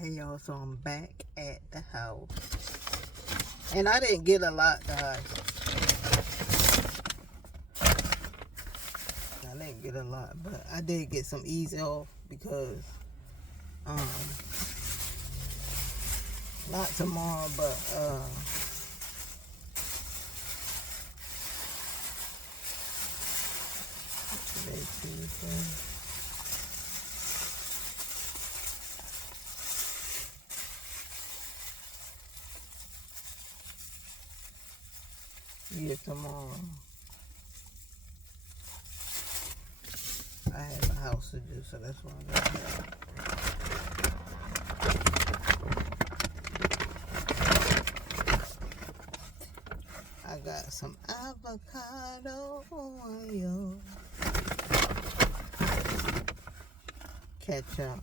Hey y'all, so I'm back at the house. And I didn't get a lot, guys. I didn't get a lot, but I did get some easy off because not tomorrow, but today, Tuesday. Yeah, tomorrow. I have a house to do, so that's why I got that. I got some avocado oil, ketchup.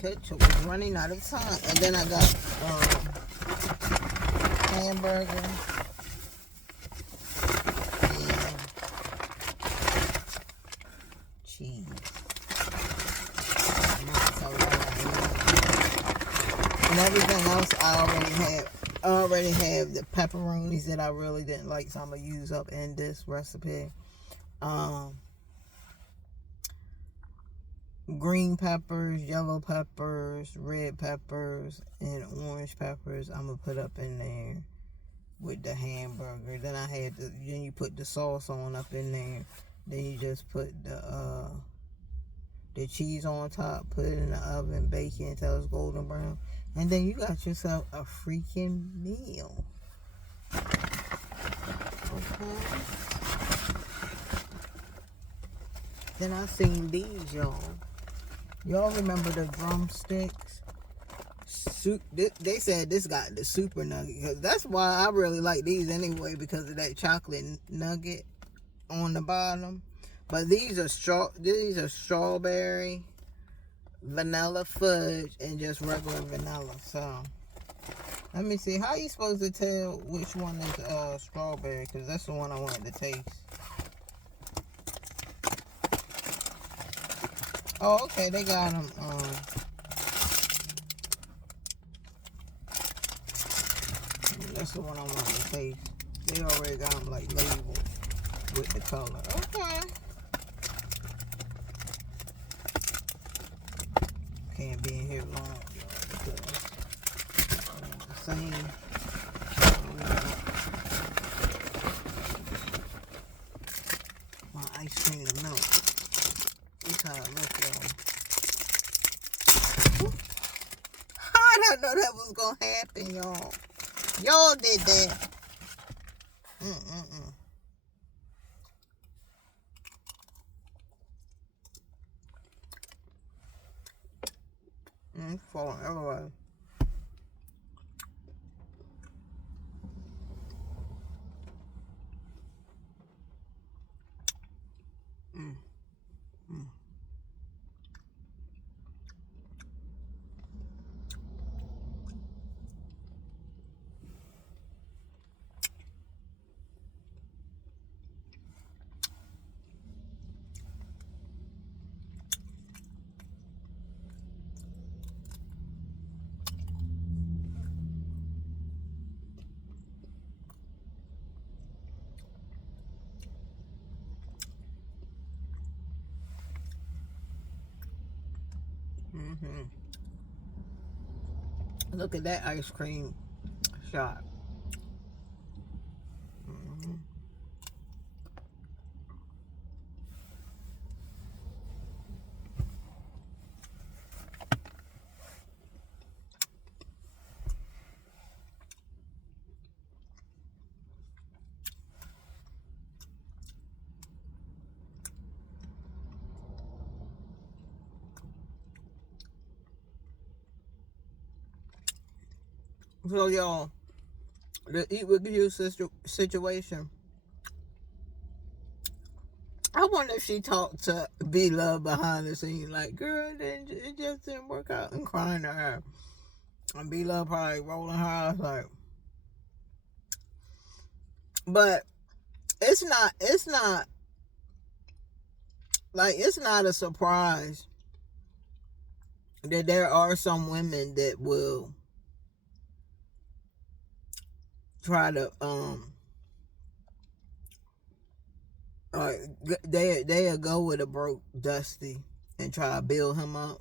Ketchup was running out of time, and then I got hamburger and cheese. And everything else I already have the pepperonis that I really didn't like, so I'm gonna use up in this recipe. Green peppers, yellow peppers, red peppers, and orange peppers I'm gonna put up in there with the hamburger. Then then you put the sauce on up in there. Then you just put the cheese on top, put it in the oven, bake it until it's golden brown, and then you got yourself a freaking meal. Okay. Then I seen these, y'all. Y'all remember the drumsticks? They said this got the super nugget, because that's why I really like these anyway, because of that chocolate nugget on the bottom. But these are strawberry, vanilla fudge, and just regular vanilla. So let me see. How you supposed to tell which one is strawberry? Because that's the one I wanted to taste. Oh, okay. They got them. That's the one I wanted to taste. They already got them like labeled with the color. Okay. Can't be in here long, y'all, because the same. My ice cream to melt. This how it looks, y'all. I didn't know that was gonna happen, y'all. Y'all did that. It's falling everywhere. Look at that ice cream shot. So y'all, the Eat With You situation, I wonder if she talked to B Love behind the scenes, like, girl, it just didn't work out, and crying to her. And B Love probably rolling her eyes like, but it's not like, it's not a surprise that there are some women that will try to they'll go with a broke Dusty and try to build him up.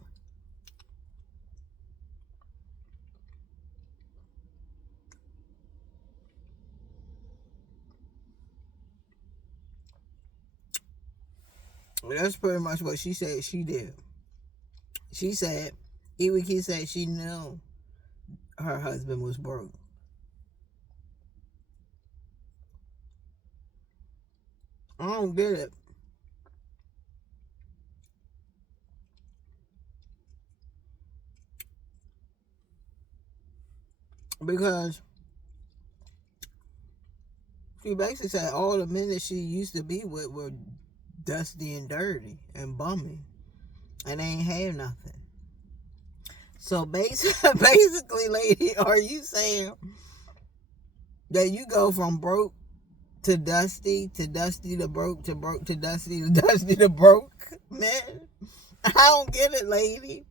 That's pretty much what she said she did. She said, Iwiki said she knew her husband was broke. I don't get it. Because she basically said all the men that she used to be with were dusty and dirty and bummy. And they ain't have nothing. So basically, lady, are you saying that you go from broke to dusty to broke to broke to dusty to broke, man? I don't get it, lady.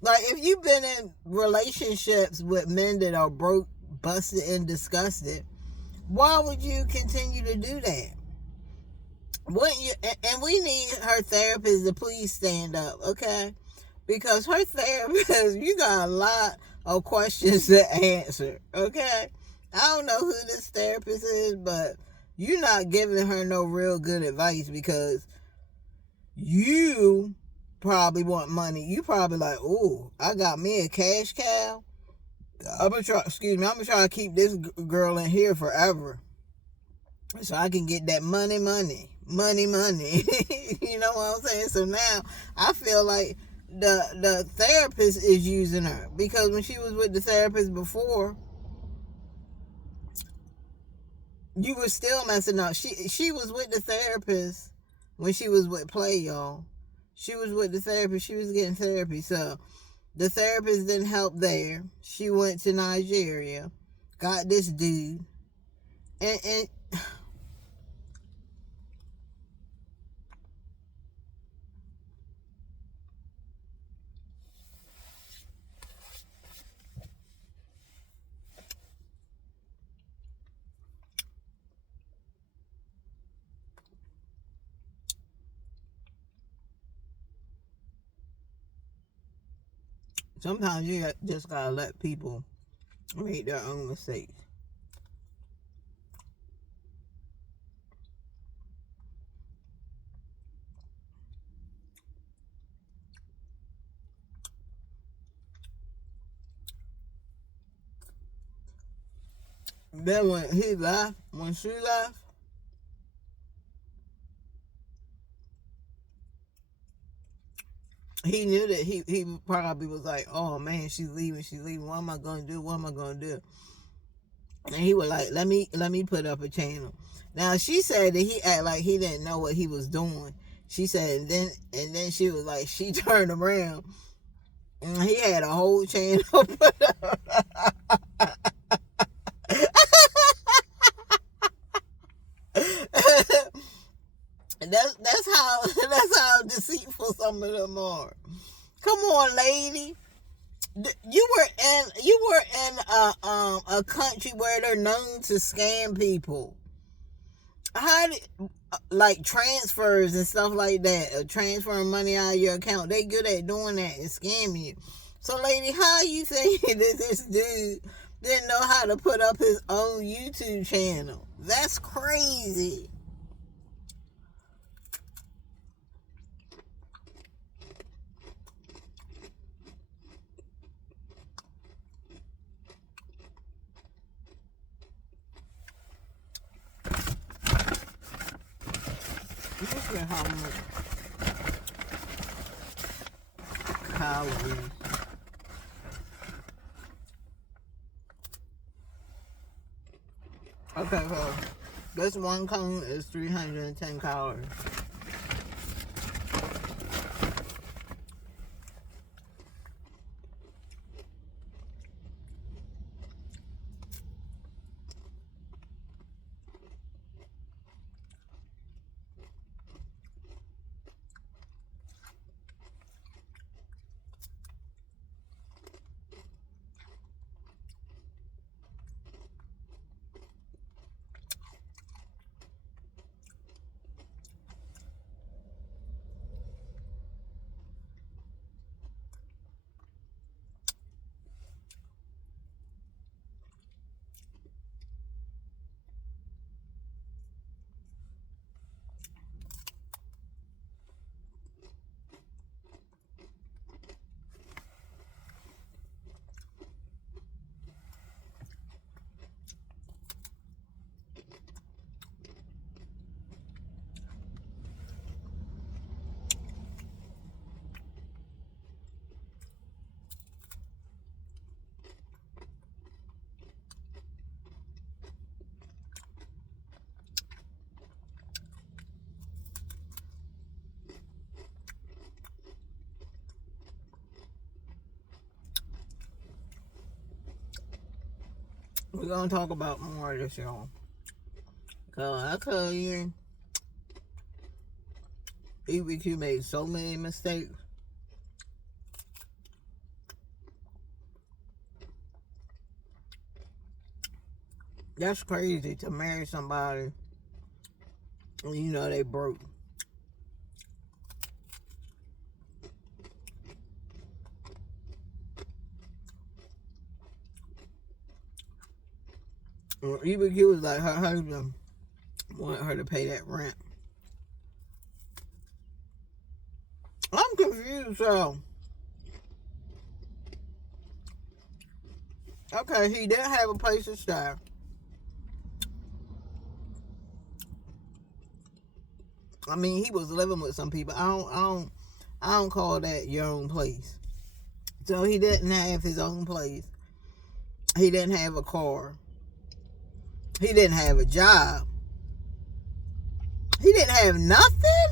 Like, if you've been in relationships with men that are broke, busted, and disgusted, why would you continue to do that? Wouldn't you? And we need her therapist to please stand up, okay? Because her therapist, you got a lot of questions to answer, okay? I don't know who this therapist is, but you're not giving her no real good advice, because you probably want money. You probably like, oh, I got me a cash cow. I'm gonna try to keep this girl in here forever, so I can get that money. You know what I'm saying? So now I feel like the therapist is using her, because when she was with the therapist before, you were still messing up. She was with the therapist when she was with Play, y'all. She was with the therapist. She was getting therapy. So the therapist didn't help there. She went to Nigeria, got this dude, and sometimes you just gotta let people make their own mistakes. Then when she left, he knew that he probably was like, oh man, she's leaving. What am I gonna do? And he was like, let me put up a channel. Now she said that he act like he didn't know what he was doing. She said, and then she was like, she turned around and he had a whole channel put up. That's how deceitful some of them are. Come on, lady. You were in a country where they're known to scam people. How did, like, transfers and stuff like that, transferring money out of your account? They good at doing that and scamming you. So, lady, how you saying that this dude didn't know how to put up his own YouTube channel? That's crazy. Look at how much calories. Okay, so this one cone is 310 calories. We're gonna talk about more of this, y'all. Cause I tell you, EBQ made so many mistakes. That's crazy to marry somebody when you know they broke. EBQ was like her husband wanted her to pay that rent. I'm confused, so. Okay, he didn't have a place to stay. I mean, he was living with some people. I don't call that your own place. So he didn't have his own place. He didn't have a car. He didn't have a job. He didn't have nothing.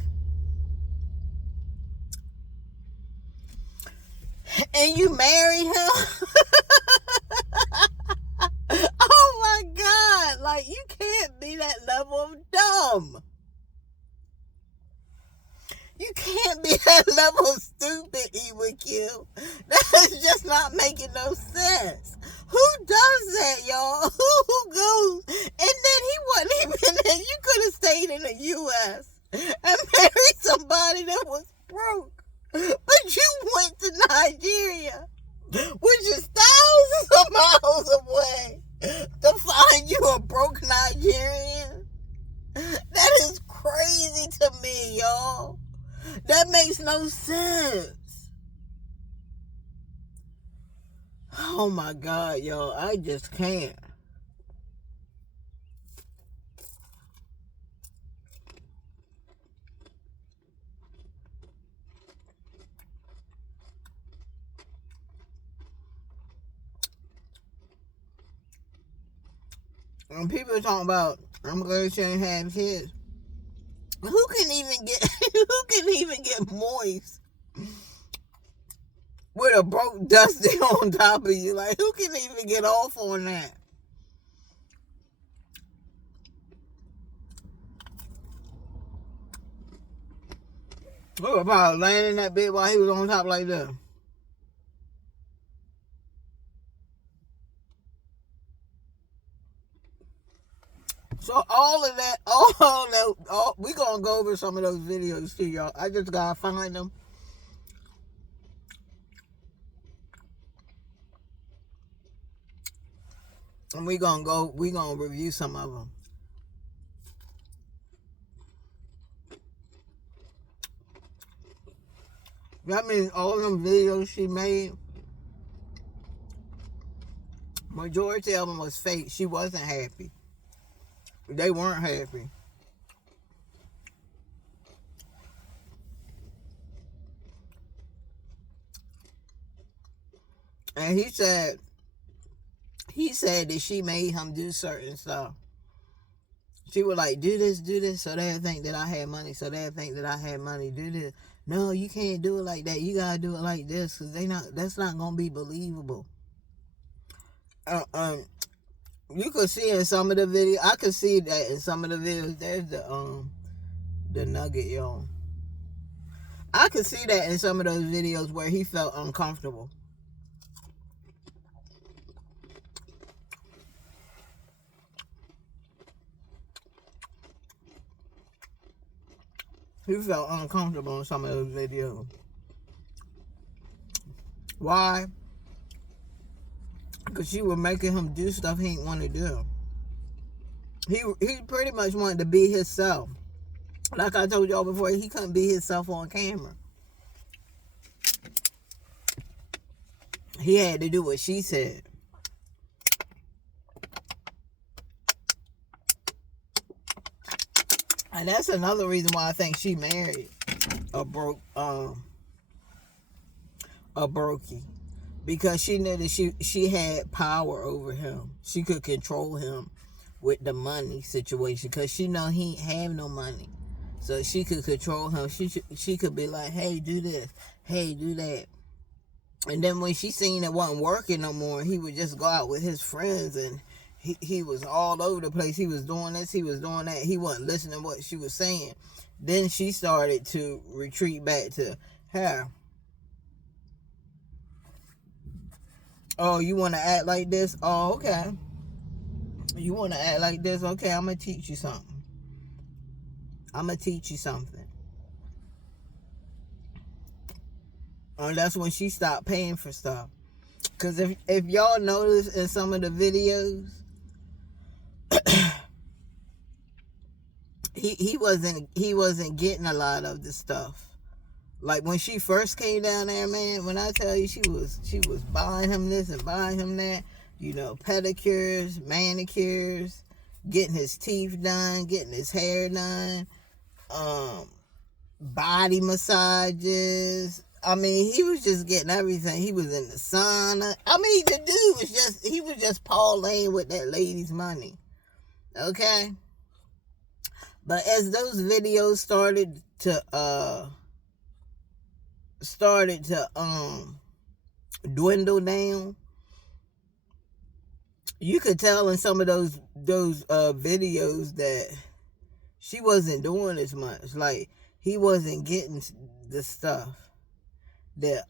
And you married him? Oh my God. Like, you can't be that level of dumb. You can't be that level of stupid, EBQ. That's just not making no sense. Who does that, y'all? Who goes? And then he wasn't even in. You could have stayed in the U.S. and married somebody that was broke. But you went to Nigeria, which is thousands of miles away, to find you a broke Nigerian. That is crazy to me, y'all. That makes no sense. Oh my God, y'all. I just can't. When people are talking about, I'm going to have kids. Who can even get moist with a broke dusty on top of you? Like, who can even get off on that? We were probably laying in that bed while he was on top like that. So all of that, we gonna go over some of those videos too, y'all. I just gotta find them. And we gonna review some of them. That means all them videos she made, majority of them was fake. She wasn't happy. They weren't happy. And he said that she made him do certain stuff. She was like, do this, so they'll think that I had money, do this. No, you can't do it like that. You gotta do it like this, because that's not gonna be believable. You could see in some of the videos, I could see that in some of the videos, there's the nugget, y'all. I could see that in some of those videos where he felt uncomfortable. He felt uncomfortable in some of those videos. Why? Because she was making him do stuff he didn't want to do. He pretty much wanted to be himself. Like I told y'all before, he couldn't be himself on camera. He had to do what she said. And that's another reason why I think she married a brokey. Because she knew that she had power over him. She could control him with the money situation. Because she know he ain't have no money. So she could control him. She could be like, hey, do this. Hey, do that. And then when she seen it wasn't working no more, he would just go out with his friends and he was all over the place. He was doing this, he was doing that. He wasn't listening to what she was saying. Then she started to retreat back to her. Oh, you want to act like this? Oh, okay. You want to act like this? Okay, I'm going to teach you something. I'm going to teach you something. And that's when she stopped paying for stuff. Because if y'all notice in some of the videos, he wasn't getting a lot of the stuff. Like when she first came down there, man, when I tell you she was buying him this and buying him that, you know, pedicures, manicures, getting his teeth done, getting his hair done, body massages. I mean, he was just getting everything. He was in the sauna. I mean, the dude was just parlaying with that lady's money. Okay? But as those videos started to dwindle down, you could tell in some of those videos that she wasn't doing as much. Like, he wasn't getting the stuff that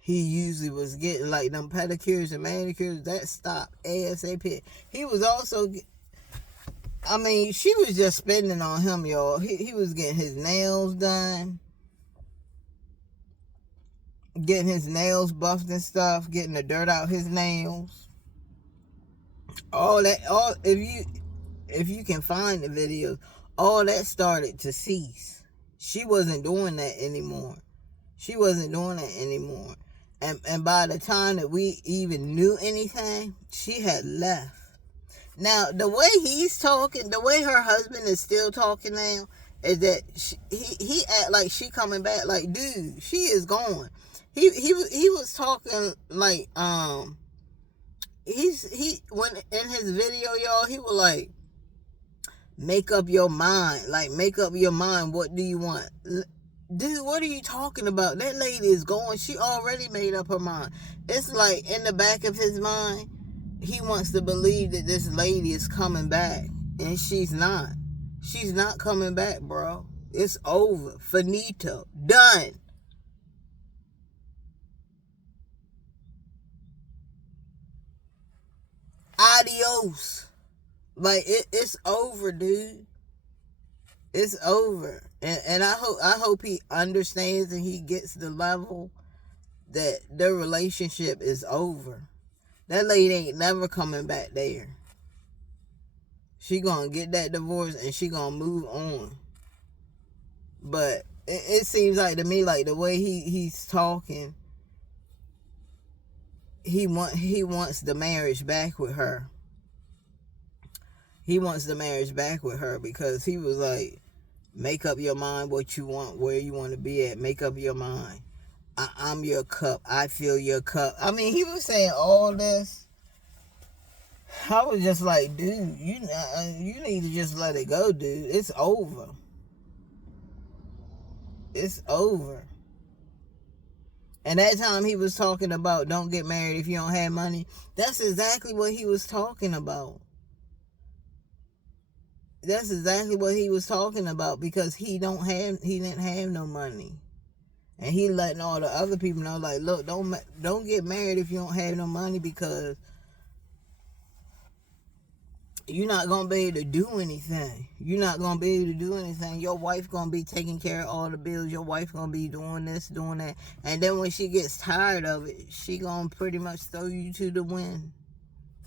he usually was getting, like them pedicures and manicures. That stopped ASAP. He was also, I mean, she was just spending on him, y'all. He was getting his nails done, getting his nails buffed and stuff, getting the dirt out his nails. All if you can find the videos, all that started to cease. She wasn't doing that anymore. And by the time that we even knew anything, she had left. Now, the way he's talking, the way her husband is still talking now, is that he act like she coming back. Like, dude, she is gone. He was talking like when in his video, y'all, he was like, make up your mind. Like, make up your mind. What do you want? Dude, what are you talking about? That lady is going. She already made up her mind. It's like in the back of his mind, he wants to believe that this lady is coming back. And she's not. She's not coming back, bro. It's over. Finito. Done. Adios. Like, it's over, dude. It's over. And I hope he understands and he gets the level that their relationship is over. That lady ain't never coming back there. She gonna get that divorce and she gonna move on. But it seems like to me, like the way he's talking, he wants the marriage back with her. He wants the marriage back with her because he was like, make up your mind what you want, where you want to be at. Make up your mind. I'm your cup. I feel your cup. I mean, he was saying all this. I was just like, dude, you need to just let it go, dude. It's over. It's over. And that time he was talking about don't get married if you don't have money. That's exactly what he was talking about. That's exactly what he was talking about because he didn't have no money. And he letting all the other people know, like, look, don't get married if you don't have no money because you're not going to be able to do anything. You're not going to be able to do anything. Your wife going to be taking care of all the bills. Your wife going to be doing this, doing that. And then when she gets tired of it, she going to pretty much throw you to the wind.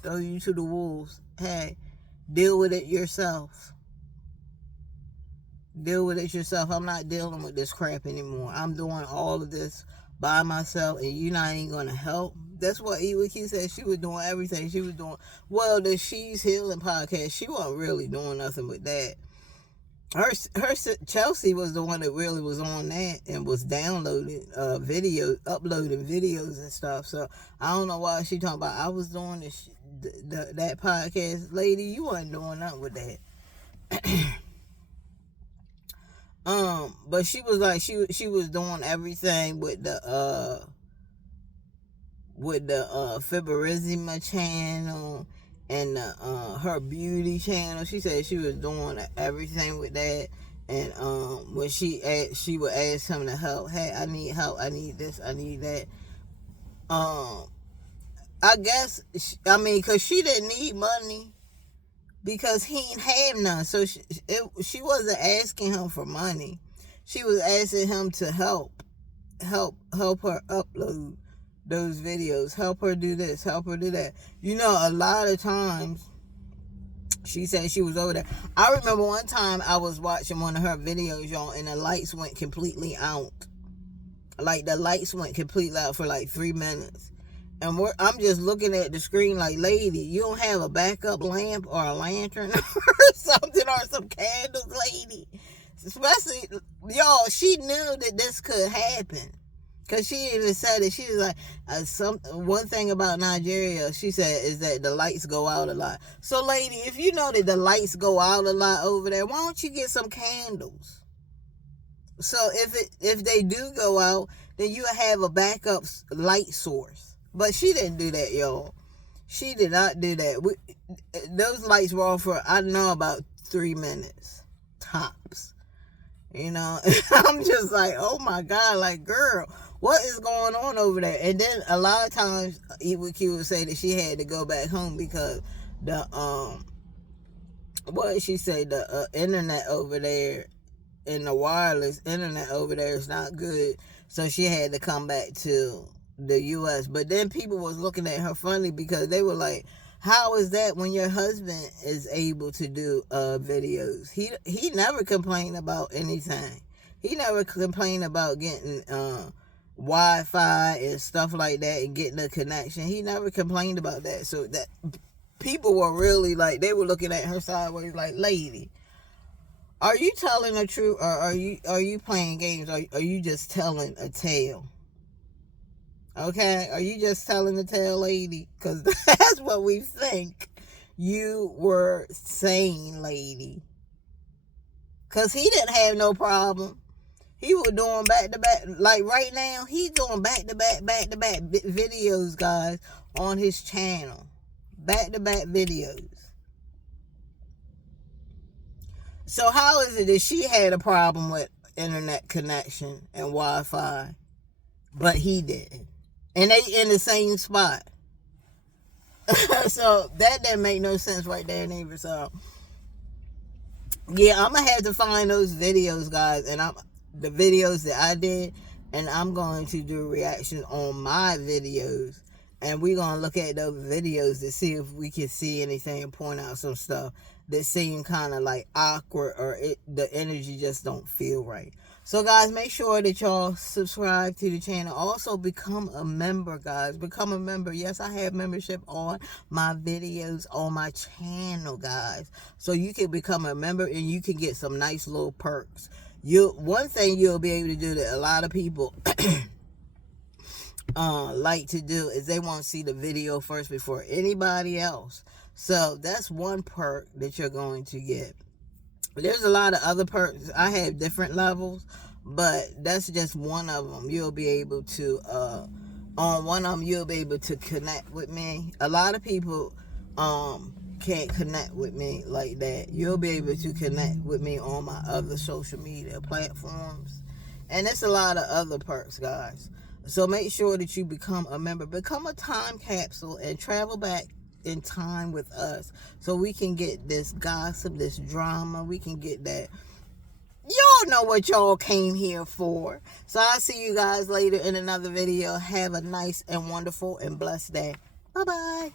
Throw you to the wolves. Hey, deal with it yourself. Deal with it yourself. I'm not dealing with this crap anymore. I'm doing all of this by myself, and you're not even going to help. That's what Iwiki said. She was doing everything. She was doing, well, the She's Healing podcast, she wasn't really doing nothing with that. Her Chelsea was the one that really was on that and was downloading videos, uploading videos and stuff. So I don't know why she talking about I was doing that podcast. Lady, you wasn't doing nothing with that. But she was like she was doing everything with the Fiberizima channel and her beauty channel. She said she was doing everything with that. And when she would ask him to help. Hey, I need help. I need this. I need that. I guess, because she didn't need money because he didn't have none. So she wasn't asking him for money. She was asking him to help her upload those videos, help her do this, help her do that. A lot of times she said she was over there. I remember one time I was watching one of her videos, y'all, and the lights went completely out. Like, the lights went completely out for like 3 minutes. And I'm just looking at the screen like, lady, you don't have a backup lamp or a lantern or something, or some candles, lady. Especially, y'all, she knew that this could happen. Because she even said it. She was like, one thing about Nigeria, she said, is that the lights go out a lot. So, lady, if you know that the lights go out a lot over there, why don't you get some candles? So if they do go out, then you have a backup light source. But she didn't do that, y'all. She did not do that. Those lights were off for, I don't know, about 3 minutes. Tops. I'm just like, oh my God, like, girl, what is going on over there? And then a lot of times, would say that she had to go back home because the, what did she say? The internet over there, and the wireless internet over there is not good. So she had to come back to the U.S. But then people was looking at her funny because they were like, how is that when your husband is able to do videos? He never complained about anything. He never complained about getting Wi-Fi and stuff like that and getting a connection. He never complained about that. So that people were really like, they were looking at her sideways like, lady, are you telling the truth, or are you playing games? Are you just telling a tale? Okay, are you just telling the tale, lady? Because that's what we think you were saying, lady. Because he didn't have no problem. He was doing back-to-back. Like right now, he's doing back-to-back videos, guys, on his channel. Back-to-back videos. So how is it that she had a problem with internet connection and Wi-Fi, but he didn't? And they in the same spot. So that didn't make no sense right there, neighbor. So yeah, I'm gonna have to find those videos, guys, and the videos that I did, and I'm going to do reactions on my videos, and we're gonna look at those videos to see if we can see anything and point out some stuff that seem kind of like awkward, or the energy just don't feel right. So guys, make sure that y'all subscribe to the channel. Also become a member, guys. Become a member. Yes, I have membership on my videos on my channel, guys. So you can become a member and you can get some nice little perks. One thing you'll be able to do that a lot of people like to do is they want to see the video first before anybody else. So that's one perk that you're going to get. There's a lot of other perks. I have different levels, but that's just one of them. You'll be able to on one of them you'll be able to connect with me. A lot of people can't connect with me like that. You'll be able to connect with me on my other social media platforms, and there's a lot of other perks, guys. So make sure that you become a member. Become a time capsule and travel back in time with us so we can get this gossip, this drama. We can get that. Y'all know what y'all came here for. So I'll see you guys later in another video. Have a nice and wonderful and blessed day. Bye-bye.